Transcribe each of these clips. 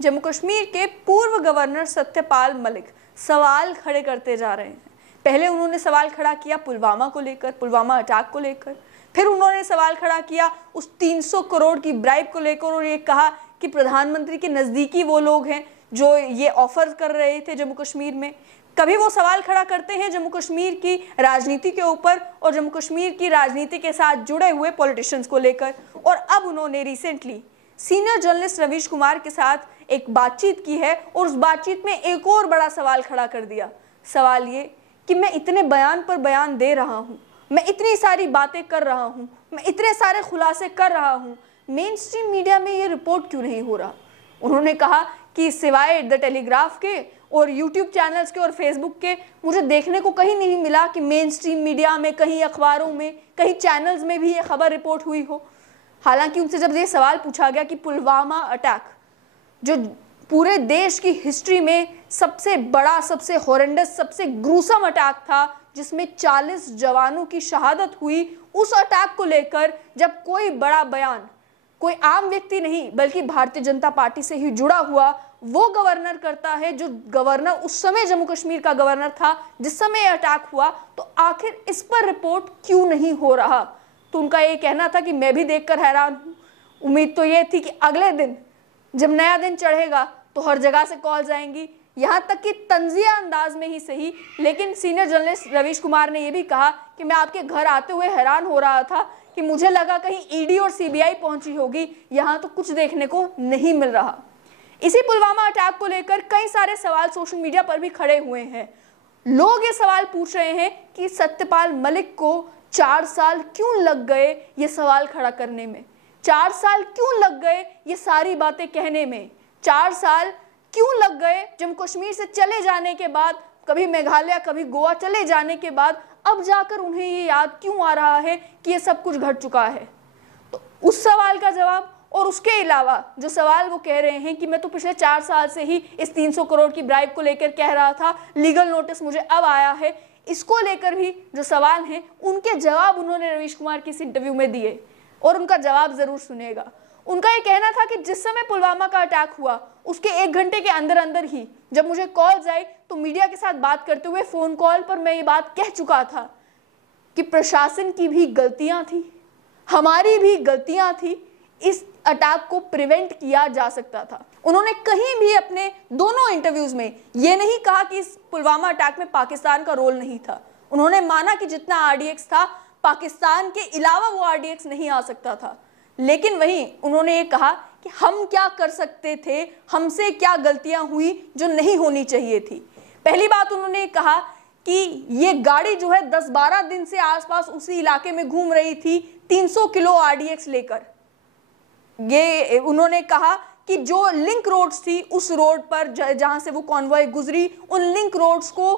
जम्मू कश्मीर के पूर्व गवर्नर सत्यपाल मलिक सवाल खड़े करते जा रहे हैं। पहले उन्होंने सवाल खड़ा किया पुलवामा को लेकर, पुलवामा अटैक को लेकर, फिर उन्होंने सवाल खड़ा किया उस 300 करोड़ की ब्राइब को लेकर और ये कहा कि प्रधानमंत्री के नज़दीकी वो लोग हैं जो ये ऑफर कर रहे थे जम्मू कश्मीर में। कभी वो सवाल खड़ा करते हैं जम्मू कश्मीर की राजनीति के ऊपर और जम्मू कश्मीर की राजनीति के साथ जुड़े हुए पॉलिटिशियंस को लेकर। और अब उन्होंने recently senior journalist Ravish Kumar के साथ एक बातचीत की है और उस बातचीत में एक और बड़ा सवाल खड़ा कर दिया। सवाल ये कि मैं इतने बयान पर बयान दे रहा हूँ, मैं इतनी सारी बातें कर रहा हूँ, मैं इतने सारे खुलासे कर रहा हूँ, मेन स्ट्रीम मीडिया में ये रिपोर्ट क्यों नहीं हो रहा। उन्होंने कहा कि सिवाय द टेलीग्राफ के और यूट्यूब चैनल्स के और फेसबुक के मुझे देखने को कहीं नहीं मिला कि मेन स्ट्रीम मीडिया में, कहीं अखबारों में, कहीं चैनल्स में भी ये खबर रिपोर्ट हुई हो। हालांकि उनसे जब ये सवाल पूछा गया कि पुलवामा अटैक जो पूरे देश की हिस्ट्री में सबसे बड़ा, सबसे हॉरेंडस, सबसे ग्रूसम अटैक था जिसमें 40 जवानों की शहादत हुई, उस अटैक को लेकर जब कोई बड़ा बयान कोई आम व्यक्ति नहीं बल्कि भारतीय जनता पार्टी से ही जुड़ा हुआ वो गवर्नर करता है, जो गवर्नर उस समय जम्मू कश्मीर का गवर्नर था जिस समय अटैक हुआ, तो आखिर इस पर रिपोर्ट क्यों नहीं हो रहा। तो उनका ये कहना था कि मैं भी देखकर हैरान हूँ। उम्मीद तो ये थी कि अगले दिन जब नया दिन चढ़ेगा तो हर जगह से कॉल्स आएंगी, यहाँ तक कि तंजिया अंदाज में ही सही, लेकिन सीनियर जर्नलिस्ट रवीश कुमार ने यह भी कहा कि मैं आपके घर आते हुए हैरान हो रहा था कि मुझे लगा कहीं ईडी और सीबीआई पहुंची होगी, यहाँ तो कुछ देखने को नहीं मिल रहा। इसी पुलवामा अटैक को लेकर कई सारे सवाल सोशल मीडिया पर भी खड़े हुए हैं। लोग ये सवाल पूछ रहे हैं कि सत्यपाल मलिक को 4 साल क्यों लग गए ये सवाल खड़ा करने में, 4 साल क्यों लग गए ये सारी बातें कहने में, 4 साल क्यों लग गए जम्मू कश्मीर से चले जाने के बाद, कभी मेघालय कभी गोवा चले जाने के बाद अब जाकर उन्हें ये याद क्यों आ रहा है कि ये सब कुछ घट चुका है। तो उस सवाल का जवाब और उसके अलावा जो सवाल वो कह रहे हैं कि मैं तो पिछले 4 साल से ही इस 300 करोड़ की ब्राइब को लेकर कह रहा था, लीगल नोटिस मुझे अब आया है, इसको लेकर भी जो सवाल हैं उनके जवाब उन्होंने रवीश कुमार की इस इंटरव्यू में दिए और उनका जवाब जरूर सुनेगा। उनका ये कहना था कि जिस समय पुलवामा का अटैक हुआ उसके 1 घंटे के अंदर अंदर ही जब मुझे कॉल्स आई तो मीडिया के साथ बात करते हुए फोन कॉल पर मैं ये बात कह चुका था कि प्रशासन की भी गलतियां थी, हमारी भी गलतियां थी, इस अटैक को प्रिवेंट किया जा सकता था। उन्होंने कहीं भी अपने दोनों इंटरव्यूज में ये नहीं कहा कि इस पुलवामा अटैक में पाकिस्तान का रोल नहीं था। उन्होंने माना कि जितना आरडीएक्स था पाकिस्तान के अलावा वो आरडीएक्स नहीं आ सकता था, लेकिन वहीं उन्होंने ये कहा कि हम क्या कर सकते थे, हमसे क्या गलतियां हुई जो नहीं होनी चाहिए थी। पहली बात उन्होंने कहा कि ये गाड़ी जो है 10-12 दिन से आसपास उसी इलाके में घूम रही थी 300 किलो आरडीएक्स लेकर। ये उन्होंने कहा कि जो लिंक रोड्स थी उस रोड पर जहां से वो कॉन्वॉय गुजरी, उन लिंक रोड्स को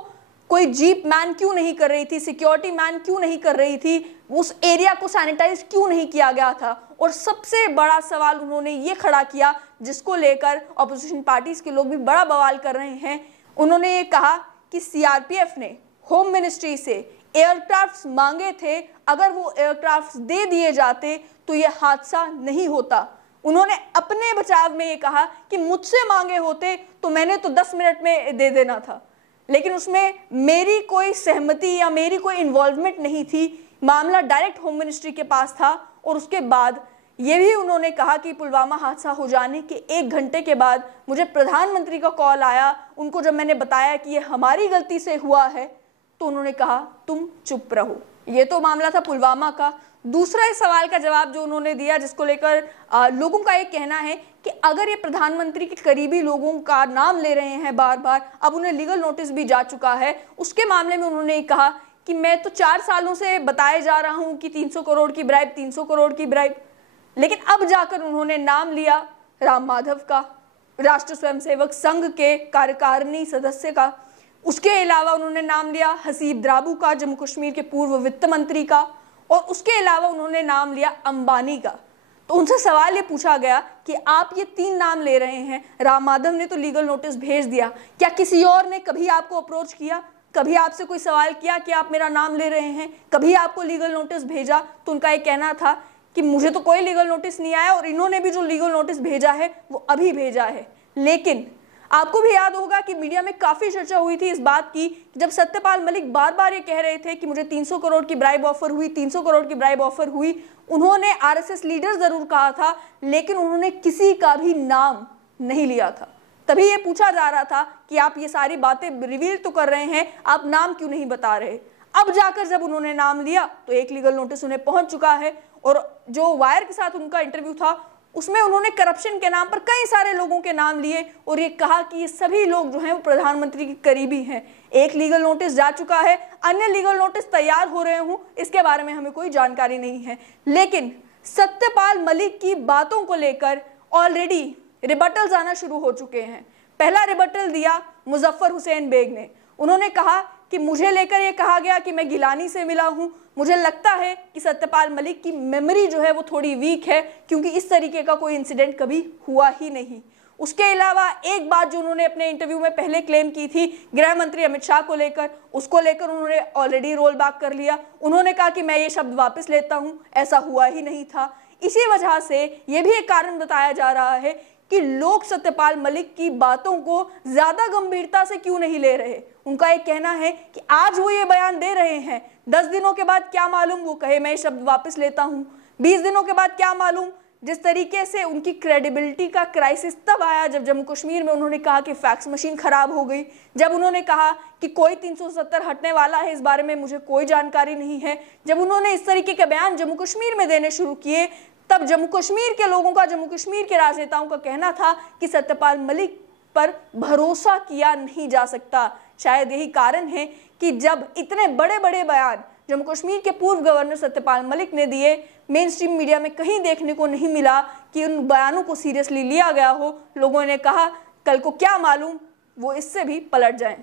कोई जीप मैन क्यों नहीं कर रही थी, सिक्योरिटी मैन क्यों नहीं कर रही थी, उस एरिया को सैनिटाइज क्यों नहीं किया गया था। और सबसे बड़ा सवाल उन्होंने ये खड़ा किया जिसको लेकर ऑपोजिशन पार्टीज के लोग भी बड़ा बवाल कर रहे हैं। उन्होंने ये कहा कि सीआरपीएफ ने होम मिनिस्ट्री से एयरक्राफ्ट मांगे थे, अगर वो एयरक्राफ्ट दे दिए जाते तो ये हादसा नहीं होता। उन्होंने अपने बचाव में ये कहा कि मुझसे मांगे होते तो मैंने तो 10 मिनट में दे देना था, लेकिन उसमें मेरी कोई सहमति या मेरी कोई इन्वॉल्वमेंट नहीं थी, मामला डायरेक्ट होम मिनिस्ट्री के पास था। और उसके बाद ये भी उन्होंने कहा कि पुलवामा हादसा हो जाने के 1 घंटे के बाद मुझे प्रधानमंत्री का कॉल आया, उनको जब मैंने बताया कि ये हमारी गलती से हुआ है तो उन्होंने कहा तुम चुप रहो। ये तो मामला था पुलवामा का। दूसरा इस सवाल का जवाब जो उन्होंने दिया जिसको लेकर लोगों का ये कहना है कि अगर ये प्रधानमंत्री के करीबी लोगों का नाम ले रहे हैं बार बार, अब उन्हें लीगल नोटिस भी जा चुका है, उसके मामले में उन्होंने ये कहा कि मैं तो 4 सालों से बताए जा रहा हूं कि 300 करोड़ की ब्राइब, 300 करोड़ की ब्राइब, लेकिन अब जाकर उन्होंने नाम लिया राम माधव का, राष्ट्रीय स्वयंसेवक संघ के कार्यकारिणी सदस्य का। उसके अलावा उन्होंने नाम लिया हसीब द्राबू का, जम्मू कश्मीर के पूर्व वित्त मंत्री का, और उसके अलावा उन्होंने नाम लिया अंबानी का। तो उनसे सवाल ये पूछा गया कि आप ये 3 नाम ले रहे हैं, राम माधव ने तो लीगल नोटिस भेज दिया, क्या किसी और ने कभी आपको अप्रोच किया, कभी आपसे कोई सवाल किया कि आप मेरा नाम ले रहे हैं, कभी आपको लीगल नोटिस भेजा? तो उनका ये कहना था कि मुझे तो कोई लीगल नोटिस नहीं आया और इन्होंने भी जो लीगल नोटिस भेजा है वो अभी भेजा है। लेकिन आपको भी याद होगा कि मीडिया में काफी चर्चा हुई थी इस बात की, जब सत्यपाल मलिक बार बार ये कह रहे थे कि मुझे 300 करोड़ की ब्राइब ऑफर हुई, 300 करोड़ की ब्राइब ऑफर हुई। उन्होंने आरएसएस लीडर जरूर कहा था, लेकिन उन्होंने किसी का भी नाम नहीं लिया था। तभी ये पूछा जा रहा था कि आप ये सारी बातें रिवील तो कर रहे हैं, आप नाम क्यों नहीं बता रहे। अब जाकर जब उन्होंने नाम लिया तो एक लीगल नोटिस उन्हें पहुंच चुका है, और जो वायर के साथ उनका इंटरव्यू था उसमें उन्होंने करप्शन के नाम पर कई सारे लोगों के नाम लिए और ये कहा कि ये सभी लोग जो हैं वो प्रधानमंत्री के करीबी हैं। एक लीगल नोटिस जा चुका है, अन्य लीगल नोटिस तैयार हो रहे हों, इसके बारे में हमें कोई जानकारी नहीं है। लेकिन सत्यपाल मलिक की बातों को लेकर ऑलरेडी रिबटल्स आना शुरू हो चुके हैं। पहला रिबटल दिया मुजफ्फर हुसैन बेग ने। उन्होंने कहा कि मुझे लेकर ये कहा गया कि मैं गिलानी से मिला हूं, मुझे लगता है कि सत्यपाल मलिक की मेमोरी जो है वो थोड़ी वीक है, क्योंकि इस तरीके का कोई इंसिडेंट कभी हुआ ही नहीं। उसके अलावा एक बात जो उन्होंने अपने इंटरव्यू में पहले क्लेम की थी गृह मंत्री अमित शाह को लेकर, उसको लेकर उन्होंने ऑलरेडी रोल बैक कर लिया। उन्होंने कहा कि मैं ये शब्द वापस लेता हूं, ऐसा हुआ ही नहीं था। इसी वजह से ये भी एक कारण बताया जा रहा है कि लोग सत्यपाल मलिक की बातों को ज्यादा गंभीरता से क्यों नहीं ले रहे। उनका एक कहना है कि आज वो ये बयान दे रहे हैं, 10 दिनों के बाद क्या मालूम वो कहे मैं ये शब्द वापस लेता हूं, 20 दिनों के बाद क्या मालूम। जिस तरीके से उनकी क्रेडिबिलिटी का क्राइसिस तब आया जब जम्मू कश्मीर में उन्होंने कहा कि फैक्स मशीन खराब हो गई, जब उन्होंने कहा कि कोई 370 हटने वाला है, इस बारे में मुझे कोई जानकारी नहीं है। जब उन्होंने इस तरीके के बयान जम्मू कश्मीर में देने शुरू किए, तब जम्मू कश्मीर के लोगों का, जम्मू कश्मीर के राजनेताओं का कहना था कि सत्यपाल मलिक पर भरोसा किया नहीं जा सकता। शायद यही कारण है कि जब इतने बड़े बड़े बयान जम्मू कश्मीर के पूर्व गवर्नर सत्यपाल मलिक ने दिए, मेन स्ट्रीम मीडिया में कहीं देखने को नहीं मिला कि उन बयानों को सीरियसली लिया गया हो। लोगों ने कहा कल को क्या मालूम वो इससे भी पलट जाएं।